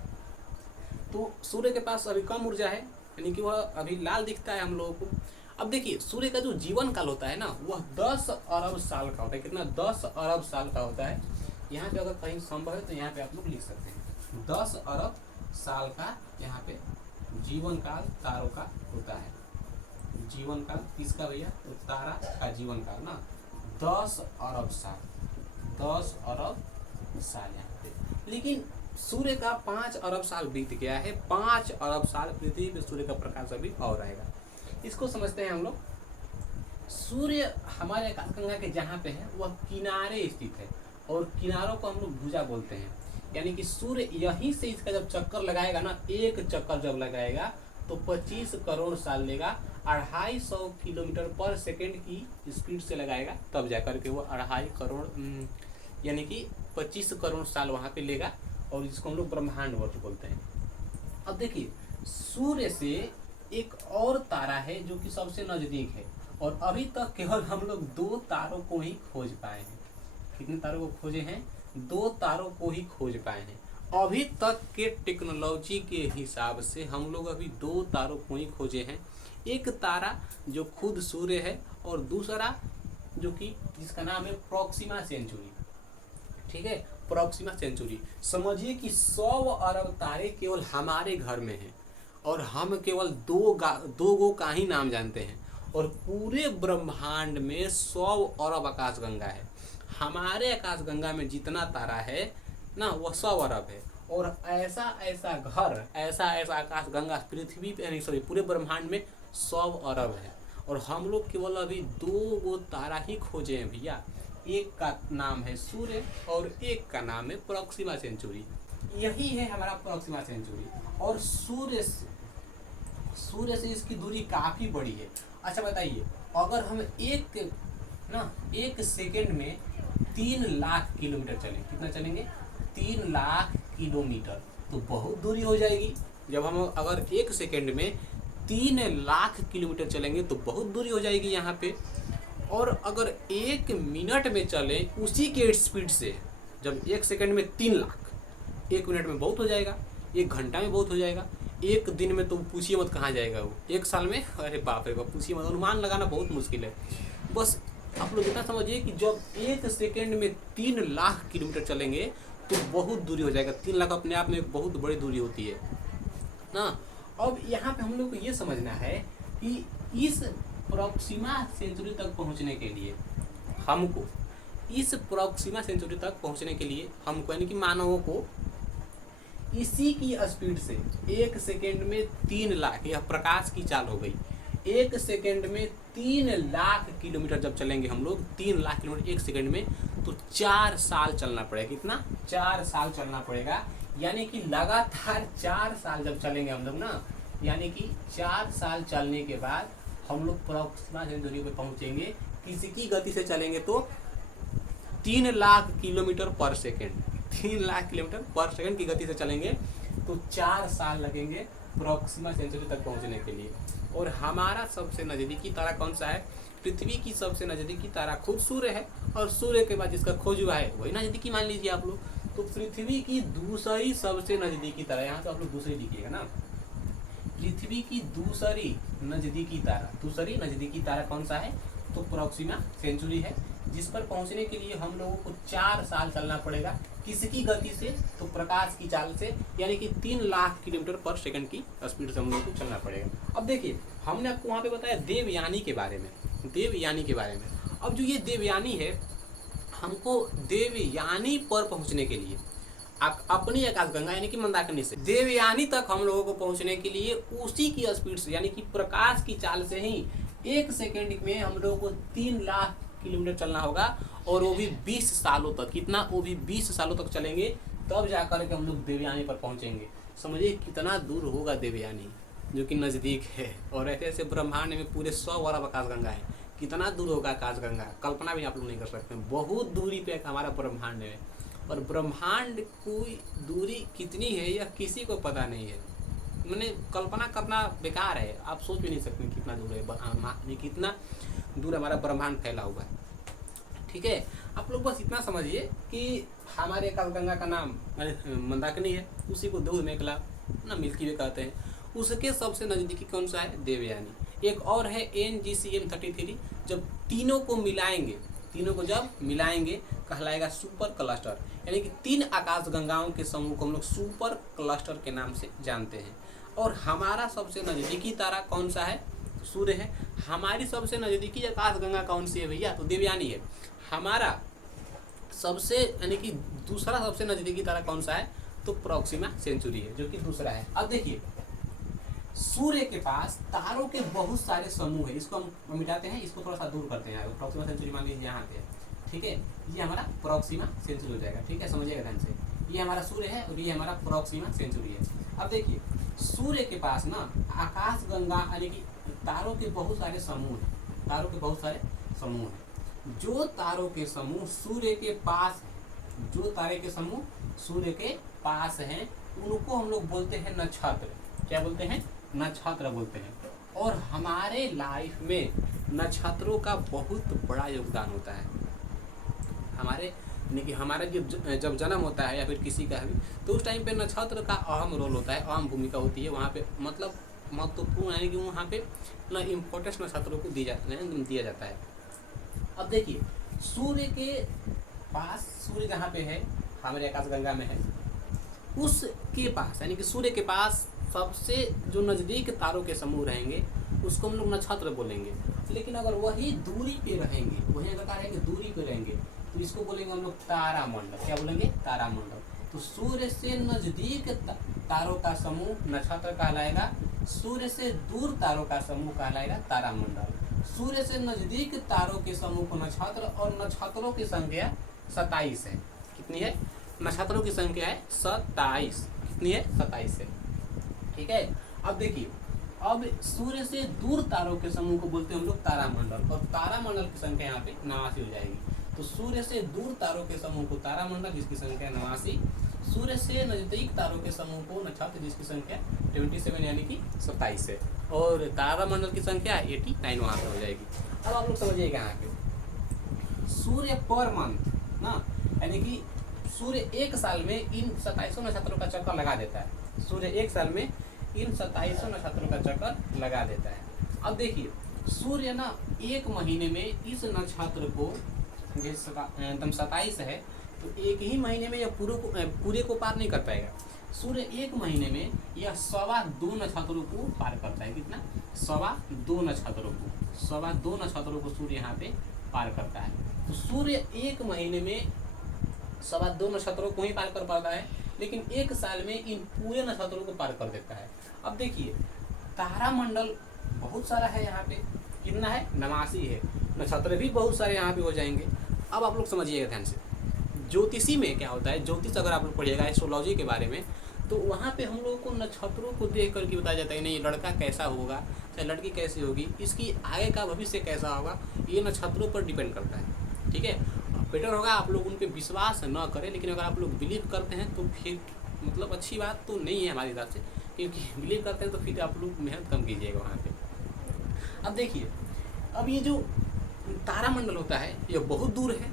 तो सूर्य के पास अभी कम ऊर्जा है, यानी कि वह अभी लाल दिखता है हम लोगों को। अब देखिए, सूर्य का जो जीवन काल होता है ना, वह 10 अरब साल का होता है। कितना? 10 अरब साल का होता है। यहाँ पे अगर कहीं संभव है तो यहाँ पे आप लोग लिख सकते हैं 10 अरब साल का यहाँ पे जीवन काल तारों का होता है। जीवन काल किसका भैया? तो तारा का जीवन काल ना 10 अरब साल, 10 अरब साल यहाँ पे। लेकिन सूर्य का 5 अरब साल बीत गया है। 5 अरब साल पृथ्वी पे सूर्य का प्रकाश अभी और रहेगा। इसको समझते हैं हम लोग। सूर्य हमारे आकाशगंगा के जहाँ पे है वह किनारे स्थित है, और किनारों को हम लोग भुजा बोलते हैं। यानी कि सूर्य यहीं से इसका जब चक्कर लगाएगा ना, एक चक्कर जब लगाएगा तो 25 करोड़ साल लेगा। 250 किलोमीटर पर सेकेंड की स्पीड से लगाएगा, तब जाकर के वो 2.5 करोड़ यानी कि 25 करोड़ साल वहाँ पे लेगा, और इसको हम लोग ब्रह्मांड वर्ष बोलते हैं। अब देखिए, सूर्य से एक और तारा है जो कि सबसे नजदीक है, और अभी तक केवल हम लोग 2 तारों को ही खोज पाए हैं। कितने तारों को खोजे हैं? 2 तारों को ही खोज पाए हैं। अभी तक के टेक्नोलॉजी के हिसाब से हम लोग अभी 2 तारों को ही खोजे हैं। एक तारा जो खुद सूर्य है, और दूसरा जो कि जिसका नाम है प्रॉक्सिमा सेंचुरी। ठीक है, प्रॉक्सिमा सेंचुरी। समझिए कि 100 अरब तारे केवल हमारे घर में हैं, और हम केवल दो गो का ही नाम जानते हैं, और पूरे ब्रह्मांड में 100 अरब आकाशगंगा है। हमारे आकाशगंगा में जितना तारा है ना, वह 100 अरब है। और ऐसा ऐसा घर, ऐसा ऐसा आकाशगंगा पृथ्वी पे, सॉरी, पूरे ब्रह्मांड में 100 अरब है, और हम लोग केवल अभी 2 गो तारा ही खोजे हैं भैया। एक का नाम है सूर्य और एक का नाम है प्रॉक्सिमा सेंचुरी। यही है हमारा प्रॉक्सिमा सेंचुरी, और सूर्य से इसकी दूरी काफ़ी बड़ी है। अच्छा बताइए, अगर हम एक सेकेंड में 3 लाख किलोमीटर चलें, कितना चलेंगे? 3 लाख किलोमीटर, तो बहुत दूरी हो जाएगी। जब हम अगर 1 सेकेंड में 3 लाख किलोमीटर चलेंगे तो बहुत दूरी हो जाएगी यहाँ पे। और अगर 1 मिनट में चले उसी के स्पीड से, जब 1 सेकेंड में 3 लाख, 1 मिनट में बहुत हो जाएगा, 1 घंटा में बहुत हो जाएगा, 1 दिन में तो पूछिए मत कहाँ जाएगा वो, 1 साल में, अरे बाप रे बाप, पूछिए मत, अनुमान लगाना बहुत मुश्किल है। बस आप लोग इतना समझिए कि जब 1 सेकेंड में 3 लाख किलोमीटर चलेंगे तो बहुत दूरी हो जाएगा। 3 लाख अपने आप में एक बहुत बड़ी दूरी होती है ना। अब यहाँ पे हम लोग को ये समझना है कि इस प्रॉक्सिमा सेंचुरी तक पहुँचने के लिए हमको, यानी कि मानवों को इसी की स्पीड से 1 सेकेंड में 3 लाख, यह प्रकाश की चाल हो गई, 1 सेकेंड में 3 लाख किलोमीटर जब चलेंगे हम लोग, 3 लाख किलोमीटर 1 सेकेंड में, तो 4 साल चलना पड़ेगा। कितना? 4 साल चलना पड़ेगा। यानी कि लगातार 4 साल जब चलेंगे हम लोग ना, यानी कि 4 साल चलने के बाद हम लोग प्रॉक्सिमा सेंचुरी पे पहुंचेंगे। किसकी गति से चलेंगे? तो 3 लाख किलोमीटर पर सेकेंड, 3 लाख किलोमीटर पर सेकेंड की गति से चलेंगे, तो 4 साल लगेंगे प्रॉक्सिमा सेंचुरी तक पहुंचने के लिए। और हमारा सबसे नज़दीकी तारा कौन सा है? पृथ्वी की सबसे नज़दीकी तारा खुद सूर्य है, और सूर्य के बाद जिसका खोज हुआ है वही नज़दीकी मान लीजिए आप लोग। तो पृथ्वी की दूसरी सबसे नज़दीकी तारा, यहाँ तो आप लोग दूसरी लिखिएगा ना, पृथ्वी की दूसरी नज़दीकी तारा कौन सा है? तो प्रॉक्सिमा सेंचुरी है, जिस पर पहुंचने के लिए हम लोगों को 4 साल चलना पड़ेगा। किसकी गति से? तो प्रकाश की चाल से, यानी कि 3 लाख किलोमीटर पर सेकंड की स्पीड से हम लोगों को चलना पड़ेगा। अब देखिए, हमने आपको वहाँ पे बताया देवयानी के बारे में। अब जो ये देवयानी है, हमको देवयानी पर पहुँचने के लिए अपनी आकाशगंगा यानी कि मंदाकिनी से देवयानी तक हम लोगों को पहुँचने के लिए उसी की स्पीड से, यानी कि प्रकाश की चाल से ही 1 सेकेंड में हम लोगों को 3 लाख किलोमीटर चलना होगा, और वो भी 20 सालों तक। कितना? वो भी 20 सालों तक चलेंगे, तब जाकर के हम लोग देवयानी पर पहुंचेंगे। समझिए कितना दूर होगा देवयानी, जो कि नज़दीक है। और ऐसे ऐसे ब्रह्मांड में पूरे 100 अरब आकाशगंगा है। कितना दूर होगा आकाशगंगा, कल्पना भी आप लोग नहीं कर सकते। बहुत दूरी पे हमारा ब्रह्मांड है, और ब्रह्मांड की दूरी कितनी है यह किसी को पता नहीं है। मैंने कल्पना करना बेकार है, आप सोच भी नहीं सकते कितना दूर है, कितना दूर हमारा ब्रह्मांड फैला हुआ है। ठीक है, आप लोग बस इतना समझिए कि हमारे आकाशगंगा का नाम मंदाकिनी है, उसी को दूध मेघला ना मिल्की वे कहते हैं। उसके सबसे नज़दीकी कौन सा है? देवयानी। एक और है NGCM 33। जब तीनों को मिलाएंगे कहलाएगा सुपर क्लस्टर, यानी कि 3 आकाशगंगाओं के समूह को हम लोग सुपर क्लस्टर के नाम से जानते हैं। और हमारा सबसे नज़दीकी तारा कौन सा है? सूर्य है। हमारी सबसे नज़दीकी आकाशगंगा कौन सी है भैया? तो देवयानी है। हमारा सबसे, यानी कि दूसरा सबसे नज़दीकी तारा कौन सा है? तो प्रॉक्सिमा सेंचुरी है, जो कि दूसरा है। अब देखिए, सूर्य के पास तारों के बहुत सारे समूह है। इसको हम मिटाते हैं, इसको थोड़ा सा दूर करते हैं। प्रॉक्सिमा सेंचुरी मान लीजिए यहाँ पे, ठीक है, ये हमारा प्रॉक्सिमा सेंचुरी हो जाएगा। ठीक है, समझिएगा ध्यान से। ये हमारा सूर्य है और ये हमारा प्रॉक्सिमा सेंचुरी है। अब देखिए, सूर्य के पास ना आकाशगंगा यानी कि तारों के बहुत सारे समूह हैं। जो तारों के समूह सूर्य के पास हैं, उनको हम लोग बोलते हैं नक्षत्र। क्या बोलते हैं? नक्षत्र बोलते हैं। और हमारे लाइफ में नक्षत्रों का बहुत बड़ा योगदान होता है। हमारे यानी कि हमारा जब जन्म होता है या फिर किसी का भी, तो उस टाइम पे नक्षत्र का अहम रोल होता है, अहम भूमिका होती है वहाँ पे, मतलब महत्वपूर्ण यानी कि वहाँ पे ना इम्पोर्टेंस नक्षत्रों को दिया जाता है। अब देखिए, सूर्य के पास, सूर्य जहाँ पे है हमारे आकाशगंगा में है, उसके पास यानी कि सूर्य के पास सबसे जो नज़दीक तारों के समूह रहेंगे उसको हम लोग नक्षत्र बोलेंगे। लेकिन अगर वही दूरी पे रहेंगे, वही अगर कह रहे हैं कि दूरी पे रहेंगे, तो इसको बोलेंगे हम लोग तारामंडल। क्या बोलेंगे? तारामंडल। तो सूर्य से नज़दीक तारों का समूह नक्षत्र कहलाएगा, सूर्य से दूर तारों का समूह कहलाएगा तारामंडल। सूर्य से नज़दीक तारों के समूह को नक्षत्र, और नक्षत्रों की संख्या 27 है। कितनी है? नक्षत्रों की संख्या है 27। कितनी है? 27 है। ठीक है। अब देखिए, अब सूर्य से दूर तारों के समूह को बोलते हैं हम लोग तारामंडल, और तारामंडल की संख्या यहाँ पे 89 हो जाएगी। तो सूर्य से दूर तारों के समूह को तारामंडल, जिसकी संख्या 89, सूर्य से नजदीक तारों के समूह को नक्षत्र, जिसकी संख्या 27 यानी कि 27 है, और तारामंडल की संख्या 89 वहाँ पे हो जाएगी। अब आप लोग समझिएगा यहाँ पे, सूर्य पर मंथ ना, यानी कि सूर्य एक साल में इन 27 नक्षत्रों का चक्कर लगा देता है। सूर्य एक साल में इन 27 नक्षत्रों का चक्कर लगा देता है। अब देखिए, सूर्य ना एक महीने में इस नक्षत्र को, एकदम 27 है, तो एक ही महीने में यह पूरे को पार नहीं कर पाएगा। सूर्य एक महीने में यह 2.25 नक्षत्रों को पार करता है। कितना? 2.25 नक्षत्रों को, 2.25 नक्षत्रों को सूर्य यहाँ पे पार करता है। तो सूर्य एक महीने में 2.25 नक्षत्रों को ही पार कर पाता है, लेकिन एक साल में इन पूरे नक्षत्रों को पार कर देता है। अब देखिए, तारामंडल बहुत सारा है यहाँ पे। कितना है? 89 है। नक्षत्र भी बहुत सारे यहाँ पे हो जाएंगे। अब आप लोग समझिएगा ध्यान से, ज्योतिषी में क्या होता है, ज्योतिष अगर आप लोग पढ़िएगा एस्ट्रोलॉजी के बारे में, तो वहाँ पे हम लोगों को नक्षत्रों को देख करके बताया जाता है नहीं लड़का कैसा होगा, चाहे लड़की कैसी होगी, इसकी आगे का भविष्य कैसा होगा, ये नक्षत्रों पर डिपेंड करता है। ठीक है। बेटर होगा आप लोग उन पर विश्वास न करें, लेकिन अगर आप लोग बिलीव करते हैं तो फिर मतलब अच्छी बात तो नहीं है हमारे हिसाब से, क्योंकि बिलीव करते हैं तो फिर आप लोग मेहनत कम कीजिएगा वहाँ पे। अब देखिए, अब ये जो तारामंडल होता है ये बहुत दूर है।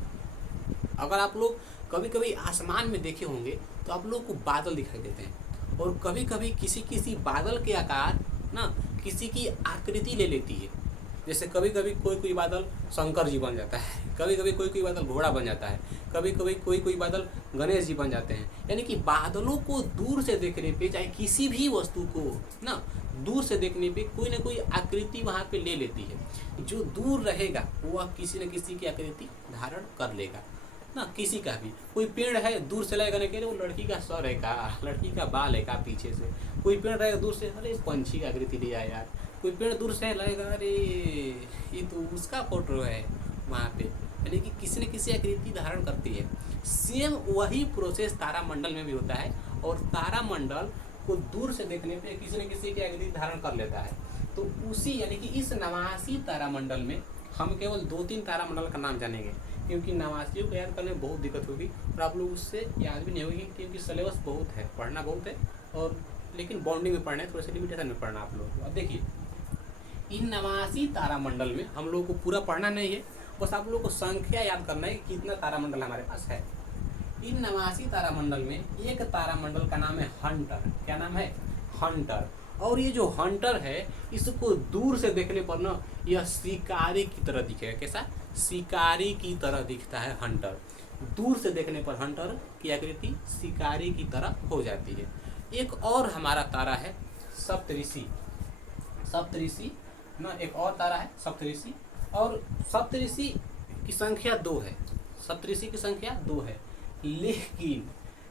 अगर आप लोग कभी कभी आसमान में देखे होंगे तो आप लोग को बादल दिखाई देते हैं, और कभी कभी किसी किसी बादल के आकार ना किसी की आकृति ले लेती है। जैसे कभी कभी कोई बादल शंकर जी बन जाता है, कभी कभी कोई बादल घोड़ा बन जाता है, कभी कभी कोई बादल गणेश जी बन जाते हैं। यानी कि बादलों को दूर से देखने पे, चाहे किसी भी वस्तु को ना दूर से देखने पे कोई ना कोई आकृति वहाँ पे ले लेती है। जो दूर रहेगा वह किसी न किसी की आकृति धारण कर लेगा ना। किसी का भी कोई पेड़ है, दूर से लगेगा ना कि वो लड़की का सर है का, लड़की का बाल है का पीछे से। कोई पेड़ रहेगा दूर से, अरे पंछी का आकृति लिया यार। कोई पेड़ दूर से लगेगा, अरे ये तो उसका फोटो है वहाँ पे। यानी कि किसी न किसी आकृति धारण करती है। सेम वही प्रोसेस तारामंडल में भी होता है, और तारामंडल को दूर से देखने पे किसी न किसी की आकृति धारण कर लेता है। तो उसी यानी कि इस 89 तारामंडल में हम केवल 2-3 तारामंडल का नाम जानेंगे, क्योंकि 89 को याद करने में बहुत दिक्कत होगी, और आप लोग उससे याद भी नहीं होगी, क्योंकि सिलेबस बहुत है, पढ़ना बहुत है, और लेकिन बाउंडिंग में पढ़ना है, थोड़ा सा लिमिटेशन में पढ़ना आप लोगों को। अब देखिए, इन 89 तारामंडल में हम लोग को पूरा पढ़ना नहीं है, बस आप लोग को संख्या याद करना है कि कितना तारामंडल हमारे पास है। इन 89 तारामंडल में एक तारामंडल का नाम है हंटर। क्या नाम है? हंटर। और ये जो हंटर है, इसको दूर से देखने पर ना यह शिकारी की तरह दिखेगा। कैसा? शिकारी की तरह दिखता है हंटर। दूर से देखने पर हंटर की आकृति शिकारी की तरह हो जाती है। एक और हमारा तारा है सप्तऋषि। सप्तऋषि ना एक और तारा है सप्तऋषि, और सप्तऋषि की संख्या 2 है। सप्तऋषि की संख्या 2 है, लेकिन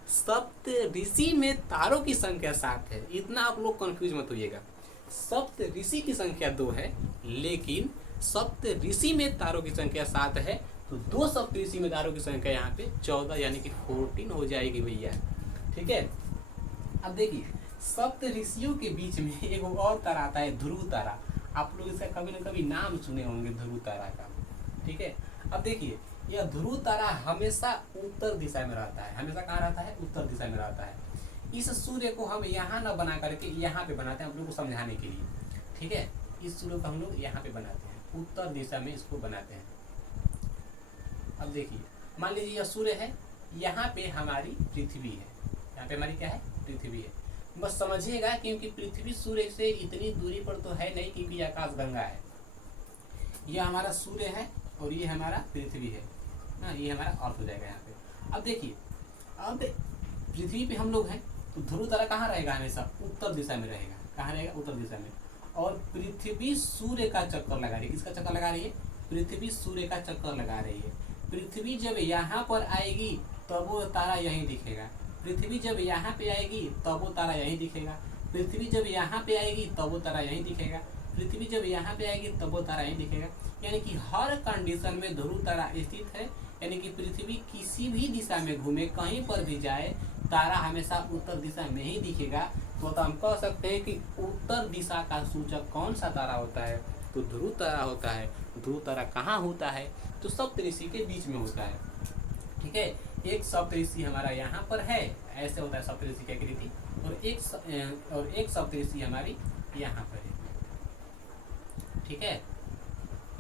सप्तऋषि में तारों की संख्या 7 है। इतना आप लोग कंफ्यूज मत होइएगा। सप्तऋषि की संख्या 2 है, लेकिन सप्तऋषि में तारों की संख्या 7 है। तो 2 सप्तऋषि में तारों की संख्या यहाँ पे 14 यानी कि 14 हो जाएगी भैया। ठीक है। अब देखिए, सप्तऋषियों के बीच में एक और तारा आता है ध्रुव तारा। आप लोग इसका कभी न कभी नाम सुने होंगे ध्रुव तारा का। ठीक है। अब देखिए, यह ध्रुव तारा हमेशा उत्तर दिशा में रहता है। हमेशा कहाँ रहता है? उत्तर दिशा में रहता है। इस सूर्य को हम यहाँ ना बना करके यहाँ पे बनाते हैं, आप लोग को समझाने के लिए, ठीक है। इस सूर्य को हम लोग यहाँ पे बनाते हैं, उत्तर दिशा में इसको बनाते हैं। अब देखिए, मान लीजिए यह सूर्य है, यहाँ पे हमारी पृथ्वी है, यहाँ पे हमारी क्या है, पृथ्वी है। बस समझिएगा, क्योंकि पृथ्वी सूर्य से इतनी दूरी पर तो है नहीं, क्योंकि आकाश गंगा है। यह हमारा सूर्य है और ये हमारा पृथ्वी है ना, ये हमारा अर्थ हो जाएगा यहाँ पे। अब देखिए, अब पृथ्वी पे हम लोग हैं, तो ध्रुव तारा कहाँ रहेगा, हमेशा उत्तर दिशा में रहेगा। कहाँ रहेगा, उत्तर दिशा में। और पृथ्वी सूर्य का चक्कर लगा रही है, किसका चक्कर लगा रही है, पृथ्वी सूर्य का चक्कर लगा रही है। पृथ्वी जब यहाँ पर आएगी तब वो तारा यहीं दिखेगा, पृथ्वी जब यहाँ पे आएगी तब वो तारा यहीं दिखेगा, पृथ्वी जब यहाँ पे आएगी तब वो तारा यहीं दिखेगा, पृथ्वी जब यहाँ पे आएगी तब वो तारा यहीं दिखेगा। यानी कि हर कंडीशन में ध्रुव तारा स्थित है, यानी कि पृथ्वी किसी भी दिशा में घूमे, कहीं पर भी जाए, तारा हमेशा उत्तर दिशा में ही दिखेगा। तो हम कह सकते हैं कि उत्तर दिशा का सूचक कौन सा तारा होता है, तो ध्रुव तारा होता है। ध्रुव तारा कहाँ होता है, तो सप्तऋषि के बीच में होता है, ठीक है। एक सप्तऋषि हमारा यहाँ पर है, ऐसे होता है सप्तऋषि की आकृति, और एक सप्तऋषि हमारी यहाँ पर है, ठीक है,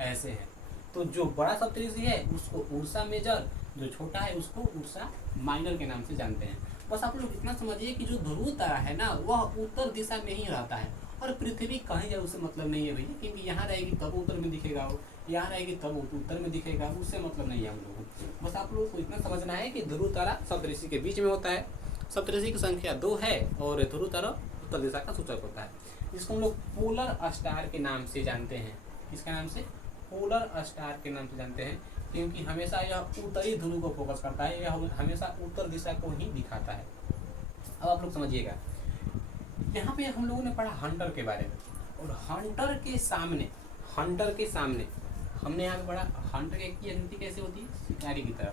ऐसे है। तो जो बड़ा सप्तऋषि है उसको उर्सा मेजर, जो छोटा है उसको उर्सा माइनर के नाम से जानते हैं। बस आप लोग इतना समझिए कि जो ध्रुव तारा है ना, वह उत्तर दिशा में ही रहता है, और पृथ्वी कहीं जाए उससे मतलब नहीं है भैया, क्योंकि यहाँ रहेगी तब उत्तर में दिखेगा, वो यहाँ रहेगी तब उत्तर में दिखेगा, उससे मतलब नहीं है हम लोगों को। बस आप लोगों को इतना समझना है कि ध्रुव तारा सप्तऋषि के बीच में होता है, सप्तऋषि की संख्या 2 है, और ध्रुव तारा उत्तर दिशा का सूचक होता है, जिसको हम लोग पोलर स्टार के नाम से जानते हैं। इसका नाम से पोलर स्टार के नाम से जानते हैं, क्योंकि हमेशा यह उत्तरी ध्रुव को फोकस करता है, यह हमेशा उत्तर दिशा को ही दिखाता है। अब आप लोग समझिएगा, यहाँ पे हम लोगों ने पढ़ा हंटर के बारे में, और हंटर के सामने हमने यहाँ पे पढ़ा हंटर की आकृति कैसे होती है, शिकारी की तरह।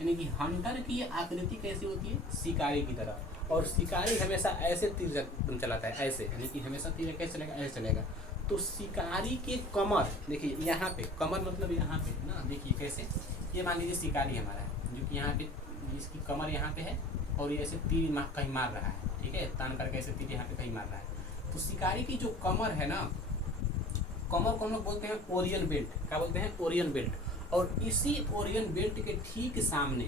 यानी कि हंटर की आकृति कैसी होती है, शिकारी की तरह। और शिकारी हमेशा ऐसे तीर चलाता है, ऐसे, यानी कि हमेशा तीर कैसे चलेगा, ऐसे चलेगा। तो शिकारी के कमर, देखिए यहाँ पे कमर मतलब यहाँ पे ना, देखिए कैसे, ये मान लीजिए शिकारी हमारा है, जो कि यहाँ पे इसकी कमर यहाँ पे है, और ये ऐसे तीर कहीं मार रहा है, ठीक है, तान करके ऐसे तीर यहाँ पे कहीं मार रहा है। तो शिकारी की जो कमर है ना, कमर को हम लोग बोलते हैं ओरियन बेल्ट। क्या बोलते हैं, ओरियन बेल्ट। और इसी ओरियन बेल्ट के ठीक सामने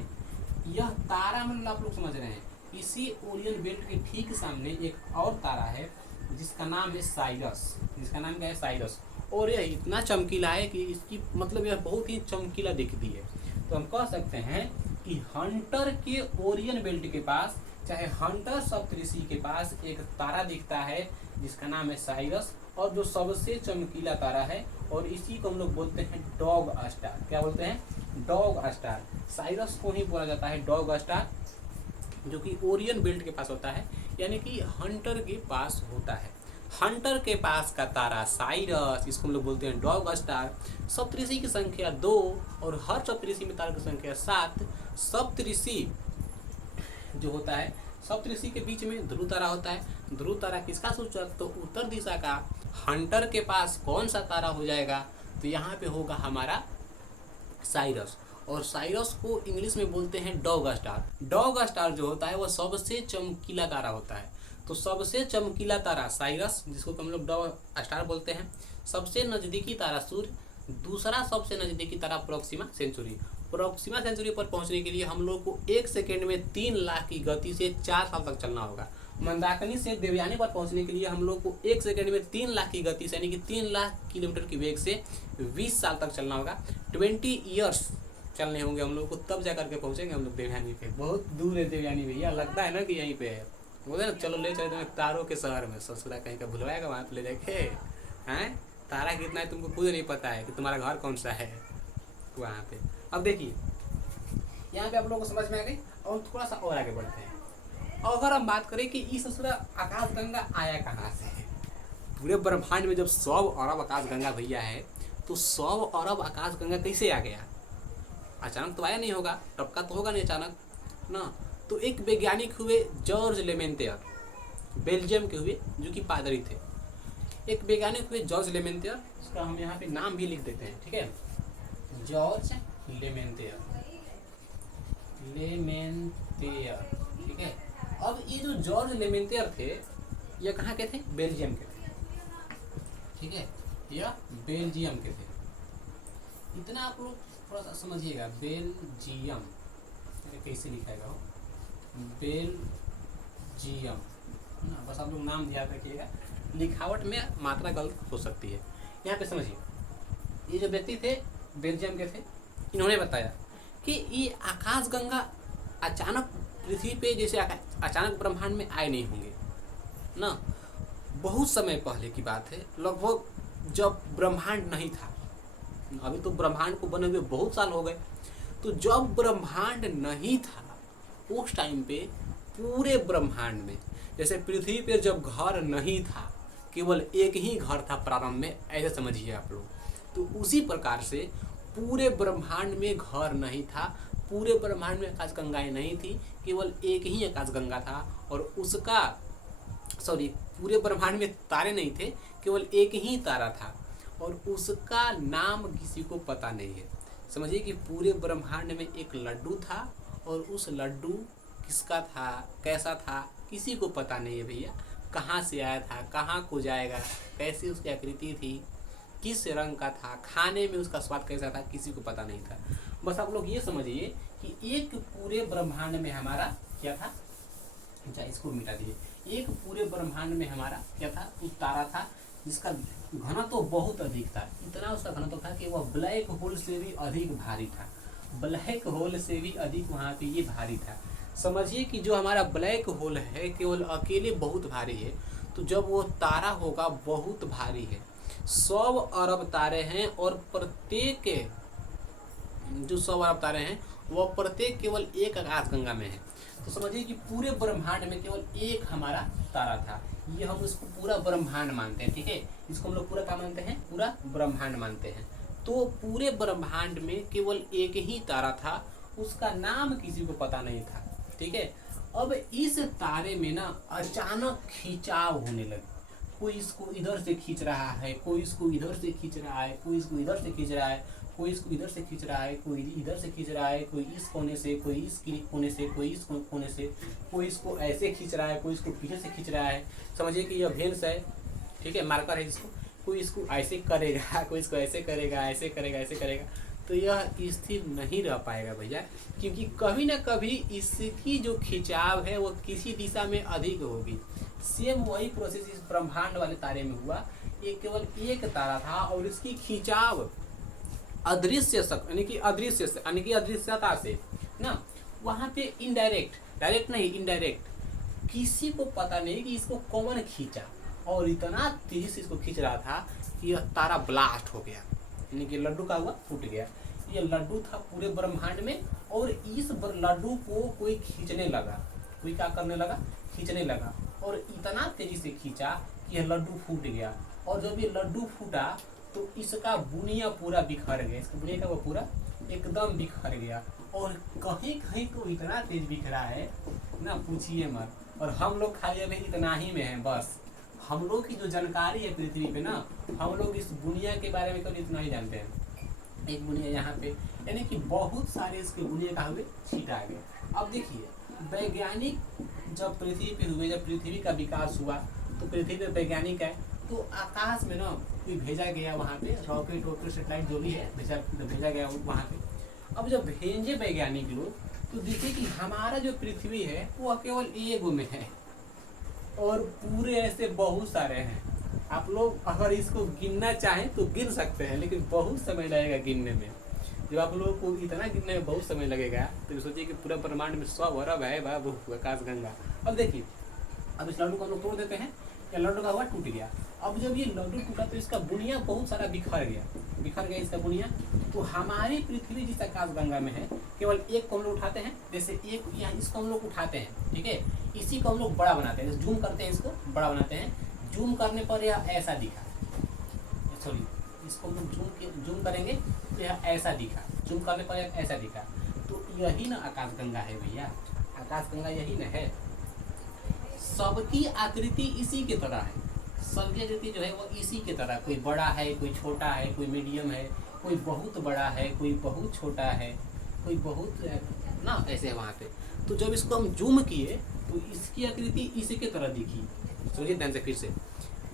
यह तारा, मतलब आप लोग समझ रहे हैं, इसी ओरियन बेल्ट के ठीक सामने एक और तारा है जिसका नाम है साइरस। जिसका नाम क्या है, साइरस। और यह इतना चमकीला है कि इसकी मतलब यह बहुत ही चमकीला दिखती है। तो हम कह सकते हैं कि हंटर के ओरियन बेल्ट के पास, चाहे हंटर सप्तऋषि के पास एक तारा दिखता है जिसका नाम है साइरस, और जो सबसे चमकीला तारा है, और इसी को हम लोग बोलते हैं डॉग स्टार। क्या बोलते हैं, डॉग स्टार। साइरस को ही बोला जाता है डॉग स्टार, जो कि ओरियन बेल्ट के पास होता है, यानी कि हंटर के पास होता है। हंटर के पास का तारा साइरस, इसको हम लोग बोलते हैं डॉग स्टार। सप्तऋषि की संख्या 2, और हर सप्तऋषि में तारा की संख्या 7। सप्तऋषि जो होता है, सप्तऋषि के बीच में ध्रुव तारा होता है। ध्रुव तारा किसका सूचक, तो उत्तर दिशा का। हंटर के पास कौन सा तारा हो जाएगा, तो यहाँ पे होगा हमारा साइरस। और साइरस को इंग्लिश में बोलते हैं डॉग स्टार। डॉग स्टार जो होता है वह सबसे चमकीला तारा होता है। तो सबसे चमकीला तारा साइरस, जिसको हम लोग डॉग स्टार बोलते हैं। सबसे नज़दीकी तारा सूर्य। दूसरा सबसे नज़दीकी तारा प्रोक्सिमा सेंचुरी। प्रोक्सिमा सेंचुरी पर पहुंचने के लिए हम लोग को 1 सेकेंड में 3 लाख की गति से 4 साल तक चलना होगा। मंदाकिनी से देवयानी पर पहुंचने के लिए हम लोग को 1 सेकेंड में 3 लाख की गति से, यानी कि 3 लाख किलोमीटर की वेग से 20 साल तक चलना होगा। 20 ईयर्स चलने होंगे हम लोग को, तब जा करके पहुंचेंगे हम लोग देवयानी पे। बहुत दूर है देवयानी भैया, लगता है ना कि यहीं पे है। बोलते ना चलो ले चलते हैं तारों के शहर में, ससुरा कहीं का भुलवाएगा वहाँ पे ले जाके। हैं, तारा कितना है तुमको खुद नहीं पता है कि तुम्हारा घर कौन सा है वहाँ पे। अब देखिए यहाँ पे आप लोगों को समझ में आ गई, और थोड़ा सा और आगे बढ़ते हैं। अगर हम बात करें कि इस ससुरा आकाशगंगा आया कहाँ से है, पूरे ब्रह्मांड में जब 100 अरब आकाशगंगा भैया है, तो 100 अरब आकाशगंगा कैसे आ गया? अचानक तो आया नहीं होगा, टपका तो होगा नहीं अचानक ना। तो एक वैज्ञानिक हुए जॉर्ज लेमेंटियर, बेल्जियम के हुए, जो कि पादरी थे। एक वैज्ञानिक हुए जॉर्ज लेमेंटियर, उसका हम यहाँ पे नाम भी लिख देते हैं, ठीक है, जॉर्ज लेमेंटियर, ठीक है। अब ये जो जॉर्ज लेमेंटियर थे, ये कहाँ के थे? बेल्जियम के थे, ठीक है, यह बेल्जियम के थे। इतना आप लोग थोड़ा सा समझिएगा, बेल्जियम कैसे लिखाएगा वो, बेल्जियम ना, बस आप लोग नाम ध्यान रखिएगा, लिखावट में मात्रा गलत हो सकती है। यहाँ पे समझिए, ये जो व्यक्ति थे बेल्जियम के थे, इन्होंने बताया कि ये आकाशगंगा अचानक पृथ्वी पे जैसे अचानक ब्रह्मांड में आए नहीं होंगे ना। बहुत समय पहले की बात है, लगभग जब ब्रह्मांड नहीं था, अभी तो ब्रह्मांड को बने हुए बहुत साल हो गए, तो जब ब्रह्मांड नहीं था उस टाइम पे पूरे ब्रह्मांड में, जैसे पृथ्वी पे जब घर नहीं था, केवल एक ही घर था प्रारंभ में, ऐसे समझिए आप लोग, तो उसी प्रकार से पूरे ब्रह्मांड में घर नहीं था, पूरे ब्रह्मांड में आकाशगंगाएं नहीं थी, केवल एक ही आकाशगंगा था, और उसका पूरे ब्रह्मांड में तारे नहीं थे, केवल एक ही तारा था, और उसका नाम किसी को पता नहीं है। समझिए कि पूरे ब्रह्मांड में एक लड्डू था, और उस लड्डू किसका था, कैसा था, किसी को पता नहीं है भैया। कहाँ से आया था, कहाँ को जाएगा, कैसी उसकी आकृति थी, किस रंग का था, खाने में उसका स्वाद कैसा था, किसी को पता नहीं था। बस आप लोग ये समझिए कि एक पूरे ब्रह्मांड में हमारा क्या था, अच्छा इसको मिटा दीजिए, एक पूरे ब्रह्मांड में हमारा क्या था, एक तारा था जिसका घनत्व तो बहुत अधिक था, इतना उसका घनत्व था कि वह ब्लैक होल से भी अधिक भारी था, ब्लैक होल से भी अधिक वहाँ पे ये भारी था। समझिए कि जो हमारा ब्लैक होल है केवल अकेले बहुत भारी है, तो जब वो तारा होगा बहुत भारी है। 100 अरब तारे हैं, और प्रत्येक जो 100 अरब तारे हैं वह प्रत्येक केवल एक आकाशगंगा में है। तो समझिए कि पूरे ब्रह्मांड में केवल एक हमारा तारा था, ये हम इसको पूरा ब्रह्मांड मानते हैं, ठीक है, इसको हम लोग पूरा क्या मानते हैं, पूरा ब्रह्मांड मानते हैं। तो पूरे ब्रह्मांड में केवल एक ही तारा था, उसका नाम किसी को पता नहीं था, ठीक है। अब इस तारे में ना अचानक खिंचाव होने लगे, कोई इसको इधर से खींच रहा है, कोई इसको इधर से खींच रहा है, कोई इसको इधर से खींच रहा है, कोई इसको इधर से खींच रहा है, कोई इधर से खींच रहा है, कोई इस कोने से, कोई इस कोने से, कोई इस कोने से, कोई इसको ऐसे खींच रहा है, कोई इसको पीछे से खींच रहा है। समझिए कि यह भेंस है, ठीक है, मार्कर है जिसको, कोई इसको ऐसे करेगा, कोई इसको ऐसे करेगा, ऐसे करेगा, ऐसे करेगा, तो यह स्थिर नहीं रह पाएगा भैया, क्योंकि कभी ना कभी इसकी जो खिंचाव है वो किसी दिशा में अधिक होगी। सेम वही प्रोसेस इस ब्रह्मांड वाले तारे में हुआ, ये केवल एक तारा था, और इसकी खिंचाव अदृश्य यानी कि अदृश्यता से ना, वहाँ पे इनडायरेक्ट, डायरेक्ट नहीं इनडायरेक्ट, किसी को पता नहीं कि इसको कौन खींचा, और इतना तेजी से इसको खींच रहा था कि यह तारा ब्लास्ट हो गया, यानी कि लड्डू का हुआ फूट गया। ये लड्डू था पूरे ब्रह्मांड में, और इस लड्डू को कोई खींचने लगा, कोई क्या करने लगा, खींचने लगा, और इतना तेजी से खींचा कि यह लड्डू फूट गया। और जब ये लड्डू फूटा तो इसका बुनिया पूरा बिखर गया, इसका बुनिया का वो पूरा एकदम बिखर गया, और कहीं कहीं तो इतना तेज बिखरा है ना, पूछिए मत। और हम लोग खाली अभी इतना ही में हैं, बस हम लोग की जो जानकारी है पृथ्वी पे ना, हम लोग इस बुनिया के बारे में केवल इतना ही जानते हैं, एक बुनिया यहाँ पे, यानी कि बहुत सारे इसके बुनिया का हुए छीटा गए। अब देखिए वैज्ञानिक जब पृथ्वी पे हुए, जब पृथ्वी का विकास हुआ, तो पृथ्वी पे वैज्ञानिक है, तो आकाश में ना कोई भेजा गया, वहाँ पे रॉकेट सेटेलाइट जो भी है भेजा गया वहाँ पे। अब जब भेजे वैज्ञानिक लोग, तो देखिए कि हमारा जो पृथ्वी है वो केवल एक में है, और पूरे ऐसे बहुत सारे हैं। आप लोग अगर इसको गिनना चाहें तो गिन सकते हैं, लेकिन बहुत समय लगेगा गिनने में। जब आप लोगों को इतना गिनने में बहुत समय लगेगा, तो सोचिए कि पूरा ब्रह्मांड में 100 अरब है बाबू आकाशगंगा। अब देखिए, अब इस लड्डू को हम लोग तोड़ देते हैं, या लड्डू का हुआ टूट गया। अब जब ये लड्डू टूटा तो इसका बुनिया बहुत सारा बिखर गया इसका बुनिया। तो हमारी पृथ्वी जिस आकाशगंगा में है, केवल एक को हम लोग उठाते हैं, जैसे एक यहाँ इसको हम लोग उठाते हैं, ठीक है, इसी को हम लोग बड़ा बनाते हैं, जूम करते हैं, इसको बड़ा बनाते हैं। जूम करने पर यह ऐसा दिखा, सॉरी इसको हम लोग जूम करेंगे, यह ऐसा दिखा, जूम करने पर यह ऐसा दिखा। तो यही ना आकाशगंगा है भैया, आकाशगंगा यही ना है। सबकी आकृति इसी के तरह है, सबकी आकृति जो है वो इसी के तरह, कोई बड़ा है, कोई छोटा है, कोई मीडियम है, कोई बहुत बड़ा है, कोई बहुत छोटा है, कोई बहुत ना, ऐसे है वहाँ पे। तो जब इसको हम जूम किए तो इसकी आकृति इसी के तरह दिखी। समझिए ध्यान से फिर से,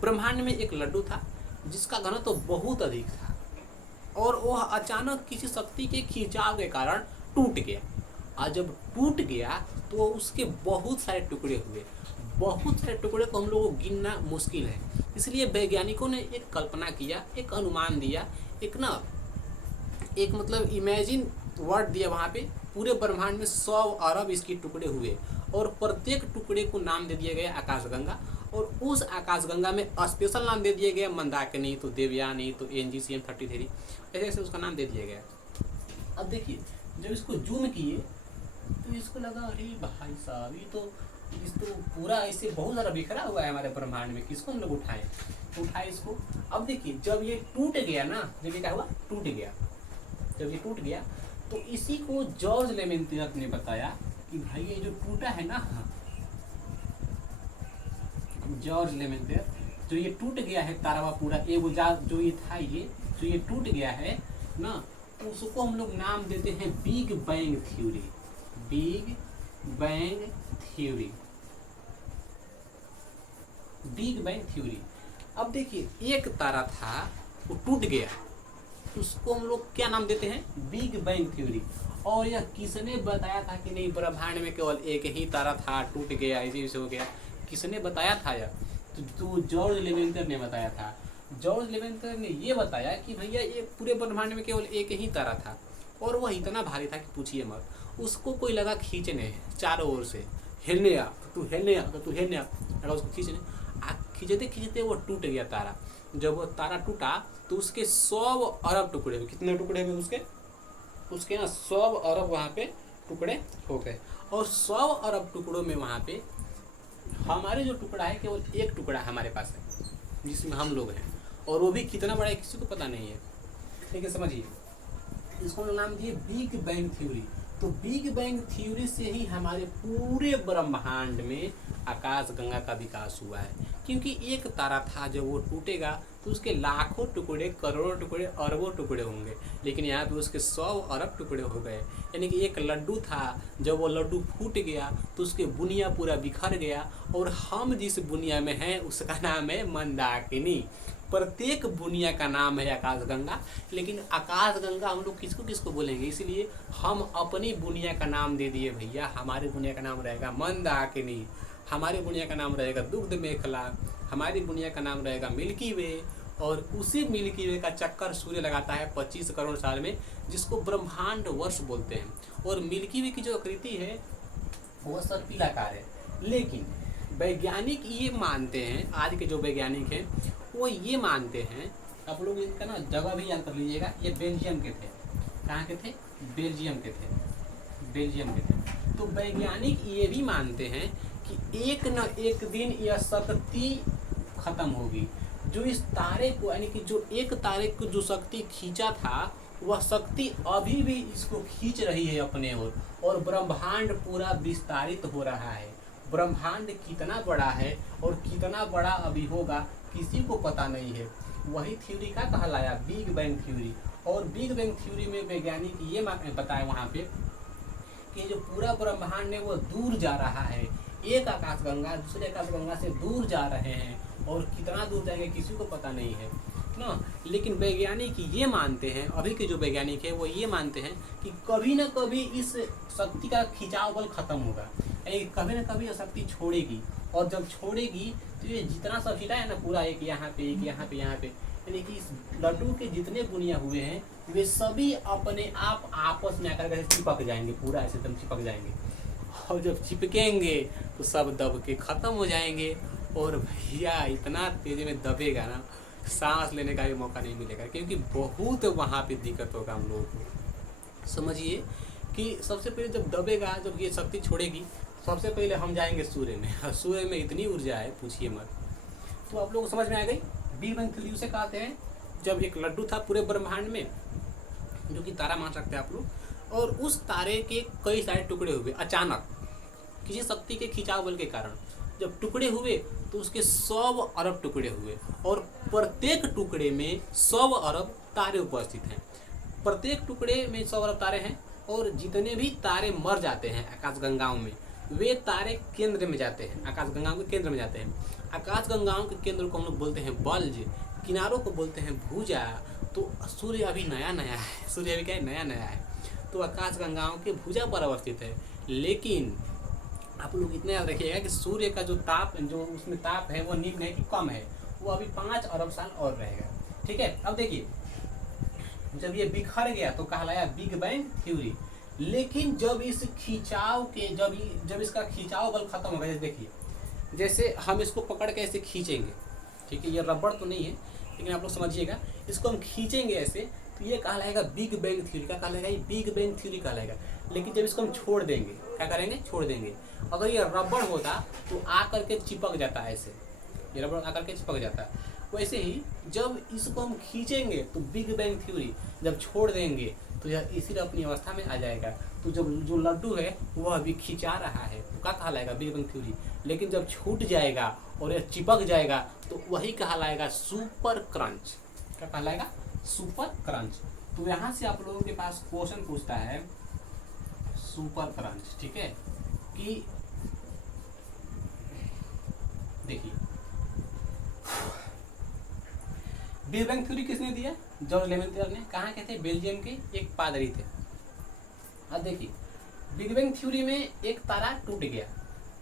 ब्रह्मांड में एक लड्डू था जिसका घनत्व तो बहुत अधिक था और वह अचानक किसी शक्ति के खिंचाव के कारण टूट गया। और जब टूट गया तो उसके बहुत सारे टुकड़े हुए। बहुत सारे टुकड़े को हम लोगों को गिनना मुश्किल है, इसलिए वैज्ञानिकों ने एक कल्पना किया, एक अनुमान दिया, एक मतलब इमेजिन वर्ड दिया वहाँ पे। पूरे ब्रह्मांड में 100 अरब इसके टुकड़े हुए और प्रत्येक टुकड़े को नाम दे दिया गया आकाशगंगा। और उस आकाशगंगा में स्पेशल नाम दे दिया गया मंदाकिनी, तो देवयानी, तो NGCM33, ऐसे ऐसे उसका नाम दे दिया गया। अब देखिए जब इसको जूम किए तो इसको लगा अरे भाई साहब इस तो पूरा ऐसे बहुत सारा बिखरा हुआ है हमारे ब्रह्मांड में, किसको हम लोग उठाएं? तो उठाए इसको। अब देखिए जब ये टूट गया ना, जब ये क्या हुआ, टूट गया, जब ये टूट गया तो इसी को जॉर्ज लेमेंतियर ने बताया कि भाई ये जो टूटा है ना, जॉर्ज लेमेंतियर, जो ये टूट गया है तारा पूरा जो ये था, ये जो ये टूट गया है ना, तो उसको हम लोग नाम देते हैं big bang theory. Big bang theory, big bang theory. अब देखिए एक तारा था वो टूट गया, उसको हम लोग क्या नाम देते हैं, बिग बैंग थ्योरी। और यह किसने बताया था कि नहीं ब्रह्मांड में केवल एक ही तारा था, टूट गया, इसी से हो गया, किसने बताया था यह? तो जॉर्ज लेवेंटर ने बताया था। जॉर्ज लेवेंटर ने ये बताया कि भैया ये पूरे ब्रह्मांड में केवल एक ही तारा था और वह इतना भारी था कि पूछिए मत। उसको कोई लगा खींचने चारों ओर से, हिलने आ तू, हिलने आ तू, हिलने आ, लगा उसको खींचने। खींचते खींचते वो टूट गया तारा। जब वो तारा टूटा तो उसके 100 अरब टुकड़े हुए। कितने टुकड़े हुए उसके ना 100 अरब वहाँ पे टुकड़े हो गए। और 100 अरब टुकड़ों में वहाँ पे हमारे जो टुकड़ा है केवल एक टुकड़ा हमारे पास है जिसमें हम लोग हैं, और वो भी कितना बड़ा है किसी को पता नहीं है। ठीक है, समझिए, इसको नाम दिए बिग बैंग थ्योरी। तो बिग बैंग थ्योरी से ही हमारे पूरे ब्रह्मांड में आकाशगंगा का विकास हुआ है। क्योंकि एक तारा था, जब वो टूटेगा तो उसके लाखों टुकड़े, करोड़ों टुकड़े, अरबों टुकड़े होंगे, लेकिन यहाँ पे उसके 100 अरब टुकड़े हो गए। यानी कि एक लड्डू था, जब वो लड्डू फूट गया तो उसके बुनिया पूरा बिखर गया। और हम जिस बुनिया में हैं उसका नाम है मंदाकिनी। प्रत्येक बुनिया का नाम है आकाशगंगा, लेकिन आकाशगंगा हम लोग किसको किसको बोलेंगे, इसलिए हम अपनी बुनिया का नाम दे दिए भैया। हमारी बुनिया का नाम रहेगा मंदाकिनी, हमारी बुनिया का नाम रहेगा दुग्ध मेखला, हमारी बुनिया का नाम रहेगा मिल्की वे। और उसी मिल्की वे का चक्कर सूर्य लगाता है 25 करोड़ साल में, जिसको ब्रह्मांड वर्ष बोलते हैं। और मिल्की वे की जो आकृति है वह सर्पिलाकार है। लेकिन वैज्ञानिक ये मानते हैं, आज के जो वैज्ञानिक हैं वो ये मानते हैं, आप लोग इनका ना जगह भी याद कर लीजिएगा, ये बेल्जियम के थे। कहाँ के थे? बेल्जियम के थे, बेल्जियम के थे। तो वैज्ञानिक ये भी मानते हैं कि एक न एक दिन यह शक्ति खत्म होगी। जो इस तारे को, यानी कि जो एक तारे को जो शक्ति खींचा था, वह शक्ति अभी भी इसको खींच रही है अपने ओर, और ब्रह्मांड पूरा विस्तारित हो रहा है। ब्रह्मांड कितना बड़ा है और कितना बड़ा अभी होगा किसी को पता नहीं है। वही थ्योरी का कहलाया बिग बैंग थ्योरी। और बिग बैंग थ्योरी में वैज्ञानिक ये बताए वहाँ पे कि जो पूरा ब्रह्मांड है वो दूर जा रहा है, एक आकाशगंगा दूसरे आकाशगंगा से दूर जा रहे हैं, और कितना दूर जाएंगे किसी को पता नहीं है ना। लेकिन वैज्ञानिक ये मानते हैं, अभी के जो वैज्ञानिक है वो ये मानते हैं कि कभी ना कभी इस शक्ति का खिंचाव बल खत्म होगा, यानी कभी ना कभी यह शक्ति छोड़ेगी। और जब छोड़ेगी तो ये जितना सब हिला है ना पूरा, एक यहाँ पे, एक यहाँ पे, यहाँ पे, यानी कि इस लड्डू के जितने बुनिया हुए हैं वे सभी अपने आप आपस में आकर चिपक जाएंगे, पूरा ऐसे एकदम चिपक जाएंगे। और जब चिपकेंगे तो सब दब के ख़त्म हो जाएंगे। और भैया इतना तेज़ी में दबेगा ना, सांस लेने का भी मौका नहीं मिलेगा, क्योंकि बहुत वहाँ पे दिक्कत होगा हम लोगों को। समझिए कि सबसे पहले जब दबेगा, जब ये शक्ति छोड़ेगी, सबसे पहले हम जाएंगे सूर्य में, और सूर्य में इतनी ऊर्जा है पूछिए मत। तो आप लोगों को समझ में आ गई। बिग बैंग थ्योरी उसे कहते हैं जब एक लड्डू था पूरे ब्रह्मांड में, जो कि तारा मान सकते हैं आप लोग, और उस तारे के कई सारे टुकड़े हुए अचानक किसी शक्ति के खिंचाव बल के कारण। जब टुकड़े हुए तो उसके 100 अरब टुकड़े हुए, और प्रत्येक टुकड़े में 100 अरब तारे उपस्थित हैं। प्रत्येक टुकड़े में 100 अरब तारे हैं, और जितने भी तारे मर जाते हैं आकाशगंगाओं में, वे तारे केंद्र में जाते हैं, आकाशगंगाओं के केंद्र में जाते हैं। आकाशगंगाओं के केंद्र को हम लोग बोलते हैं बल्ज, किनारों को बोलते हैं भुजा। तो सूर्य अभी नया नया है, सूर्य अभी क्या है, नया नया है, तो आकाशगंगाओं के भुजा पर अवस्थित है। लेकिन आप लोग इतना याद रखिएगा कि सूर्य का जो ताप, जो उसमें ताप है वो निम्न है कि कम है, वो अभी 5 अरब साल और रहेगा। ठीक है, अब देखिए जब ये बिखर गया तो कहलाया बिग बैंग थ्योरी। लेकिन जब इस खिंचाव के जब इसका खिंचाव बल खत्म हो गया, देखिए जैसे हम इसको पकड़ के ऐसे खींचेंगे, ठीक है, ये रबड़ तो नहीं है लेकिन आप लोग समझिएगा, इसको हम खींचेंगे ऐसे तो ये कहलाएगा बिग बैंग थ्योरी। क्या कहलाएगा, ये बिग बैंग थ्योरी कहलाएगा। लेकिन जब इसको हम छोड़ देंगे, क्या करेंगे, छोड़ देंगे, अगर ये रबड़ होता तो आकर के चिपक जाता है, ऐसे ये रबड़ आकर के चिपक जाता है। वैसे ही जब इसको हम खींचेंगे तो बिग बैंग थ्योरी, जब छोड़ देंगे तो यह इसी अपनी अवस्था में आ जाएगा। तो जब जो लड्डू है वह अभी खिंचा रहा है तो क्या कहलाएगा, बिग बैंग थ्योरी। लेकिन जब छूट जाएगा और यह चिपक जाएगा तो वही कहलाएगा सुपर क्रंच। क्या कहलाएगा, सुपर क्रंच। तो यहाँ से आप लोगों के पास क्वेश्चन पूछता है सुपर क्रंच, ठीक है, कि देखिए बिग बैंग थ्योरी किसने दिया, जॉर्ज लेमेंत्यर ने। कहाँ के थे, बेल्जियम के एक पादरी थे। अब देखिए बिग बैंग थ्योरी में एक तारा टूट गया,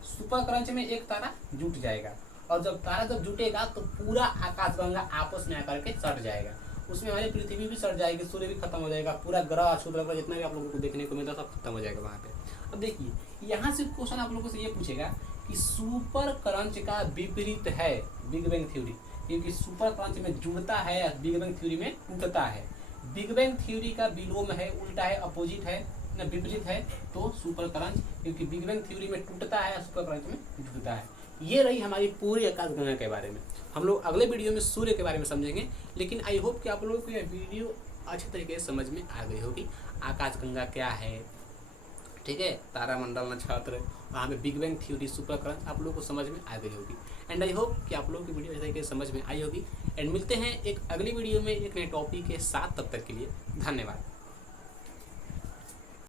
सुपर क्रंच में एक तारा जुट जाएगा, और जब तारा जब जुटेगा तो पूरा आकाशगंगा आपस में आकर के सट जाएगा। उसमें हमारी पृथ्वी भी सट जाएगी, सूर्य भी खत्म हो जाएगा, पूरा ग्रह क्षुद्र जितना भी आप लोगों को देखने को मिलता सब खत्म हो जाएगा वहाँ पे। अब देखिए यहाँ से क्वेश्चन आप लोगों से ये पूछेगा कि सुपर क्रंच का विपरीत है बिग बैंग थ्योरी, क्योंकि सुपर क्रंच में जुड़ता है, बिग बैंग थ्योरी में टूटता है। बिग बैंग थ्योरी का विलोम है, उल्टा है, अपोजिट है ना, विपरीत है तो सुपर क्रंच, क्योंकि बिग बैंग थ्योरी में टूटता है, सुपर क्रंच में जुड़ता है। ये रही हमारी पूरी आकाशगंगा के बारे में। हम लोग अगले वीडियो में सूर्य के बारे में समझेंगे। लेकिन आई होप कि आप लोगों को यह वीडियो अच्छे तरीके से समझ में आ गई होगी, आकाशगंगा क्या है, ठीक है, तारामंडल, नक्षत्र, वहाँ पे big bang theory, super crunch आप लोगों को समझ में आ गई होगी। एंड आई होप कि आप लोगों की वीडियो अच्छे तरीके से समझ में आई होगी। एंड मिलते हैं एक अगली वीडियो में एक नए टॉपिक के साथ, तब तक के लिए धन्यवाद।